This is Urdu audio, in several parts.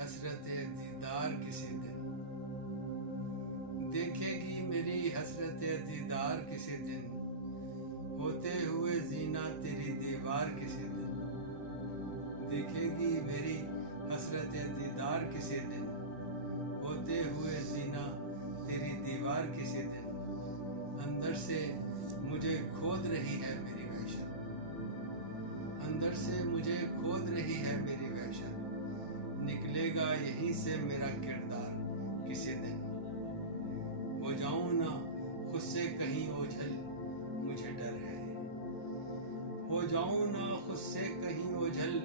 حسرت دیدار کسی دن، دیکھے گی میری حسرت دیدار کسی دن، ہوتے ہوئے زینہ تیری دیوار کسی دن، دیکھے گی میری حسرت دیدار کسی دن، ہوتے ہوئے زینہ تیری دیوار کسی دن، اندر سے مجھے کھود رہی ہے میری وحشت، اندر سے مجھے کھود رہی ہے میری وحشت، نکلے گا یہیں سے میرا کردار کسی دن، ہو جاؤں نہ خود سے کہیں اوجھل مجھے ڈر ہے، ہو جاؤں نہ خود سے کہیں اوجھل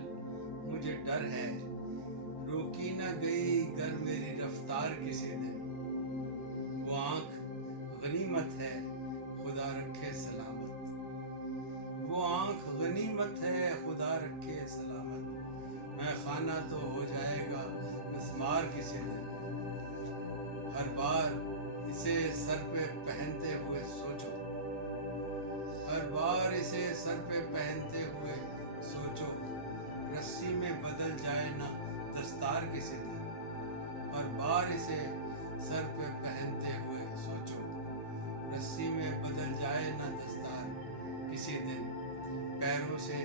مجھے ڈر ہے، روکی نہ گئی گر میری رفتار کسی دن، وہ آنکھ غنیمت ہے خدا رکھے سلامت، وہ آنکھ غنیمت ہے خدا رکھے سلامت، میں خانہ تو ہو جائے گا مسمار کسی دن، ہر بار اسے سر پہ پہنتے ہوئے سوچو، ہر بار اسے سر پہ پہنتے ہوئے سوچو، رسی میں بدل جائے نہ دستار کسی دن، ہر بار اسے سر پہ پہنتے ہوئے سوچو، رسی میں بدل جائے نہ دستار کسی دن، پیروں سے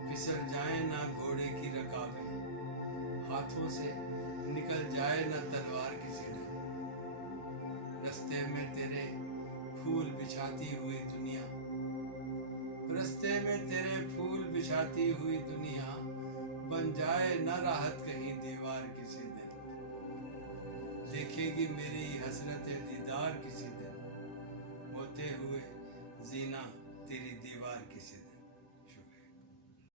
پھسل جائے نہ گھوڑے کی رکابیں، ہاتھوں سے نکل جائے نہ تلوار کسی دن، رستے میں تیرے پھول بچھاتی ہوئی دنیا، رستے میں تیرے پھول بچھاتی ہوئی دنیا، بن جائے نہ راحت کہیں دیوار کسی دن، دیکھے گی میری حسرت دیدار کسی دن، ہوتے ہوئے زینہ تیری دیوار کسی دن۔